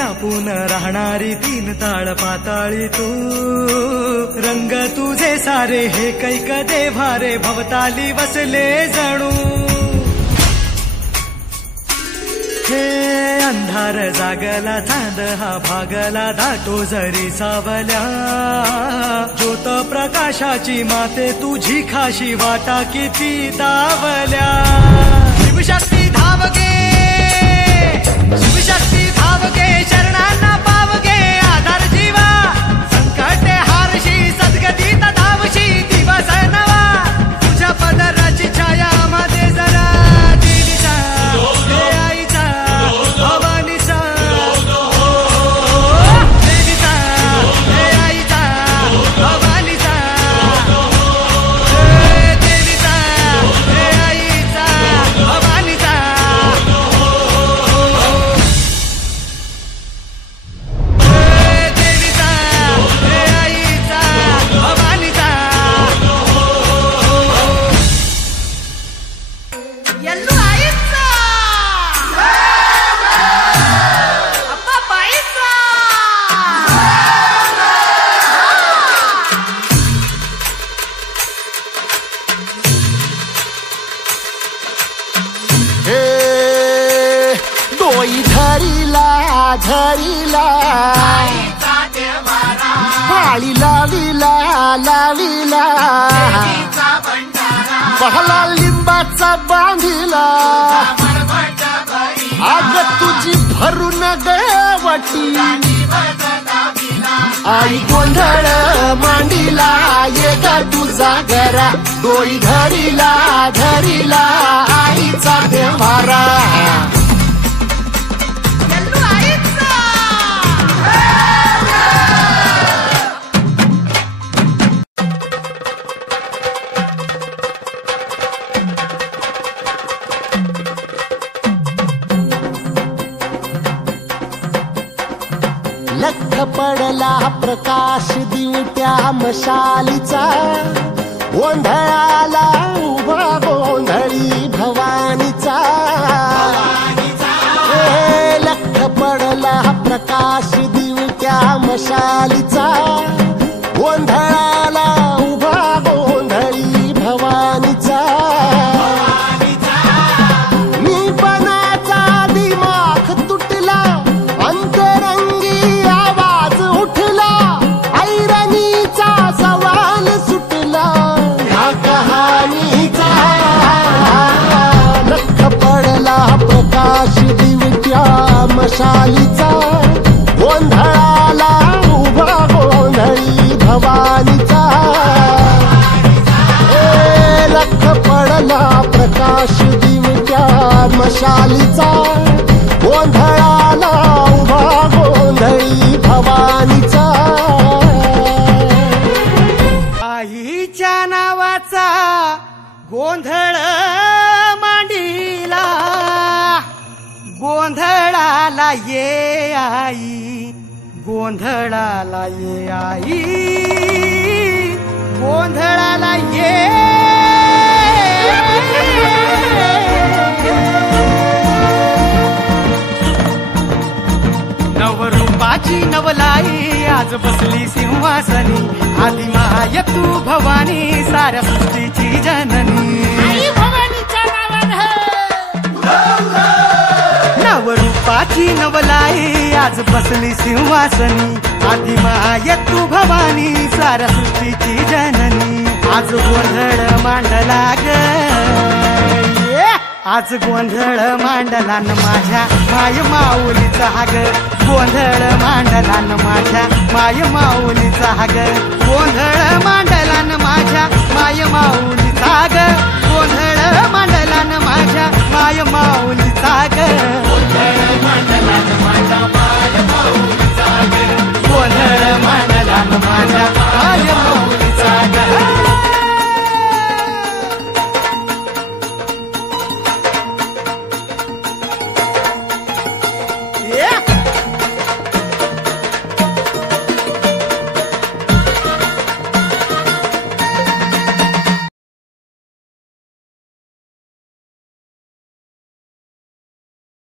व्यापून राहणारी तीन ताळ पाताळी तू, रंग तुझे सारे हे कैक देभारे भवताली वसले जणू। हे अंधार जागला चांद हा भागला दाटो जरी सावल्या, ज्योत प्रकाशाची माते तुझी खाशी वाटा किती दावल्या। शिवशक्ती धावगे, शिवशक्ती धावगे, शरणांना पावगे आधार जीवा, संकटे हारशी सद्गतीत धावशी दिवस नवा, तुझ्या पदराची छाया मध्ये जरा देवीचा हे आईचा भवानीचा, देवीचा हे आईचा भवानीचा, देवीचा हे आईचा भवानीचा। धरीला भाळी लावीला लावीला, पहला लिंबाचा बांधिला, आग तुझी भरून गवटी, आई गोंधळ मांडीला ये ग तुझा घरा, डोई धरीला धरीला आईचा देवारा। लख पडला प्रकाश दिवट्या मशालीचा, गोंधळाला उभा गोंधळी भवानीचा। लख पडला प्रकाश दिवट्या मशालीचा, गोंधळाला उभा गोंधळी भवानीचा। निपणाचा दिमाग तुटला, अंतरंगी आवाज उठला, ऐरणीचा सवाल सुटला ह्या कहाणीचा। लख पडला प्रकाश दिवट्या मशालीचा, गोंधळाला उभा गोंधळी भवानीचा। लख पडला प्रकाश दिवट्या मशालीचा, गोंधळाला उभा गोंधळी भवानीचा। आईच्या नावाचा गोंधळ मांडीला, गोंधळाला ये आई, गोंधळाला ये आई, गोंधळाला ये। नवरूपाची नवलाई आज बसली सिंहासनी, आदिमाय तू भवानी साऱ्या सृष्टीची जननी। नवरूपाची नवलाई आज बसली सिंहासनी, आदिमाय तू भवानी साऱ्या सृष्टीची जननी। आज गोंधळ मांडला ग, आज गोंधळ मांडला न माझ्या माय माऊलीचा ग, गोंधळ मांडला न माझ्या माय माऊलीचा ग, गोंधळ मांडला न माझ्या माय माऊलीचा ग, गोंधळ मांडला न माझ्या माय माऊलीचा ग, गोंधळ मांडला न माझ्या माय माऊली।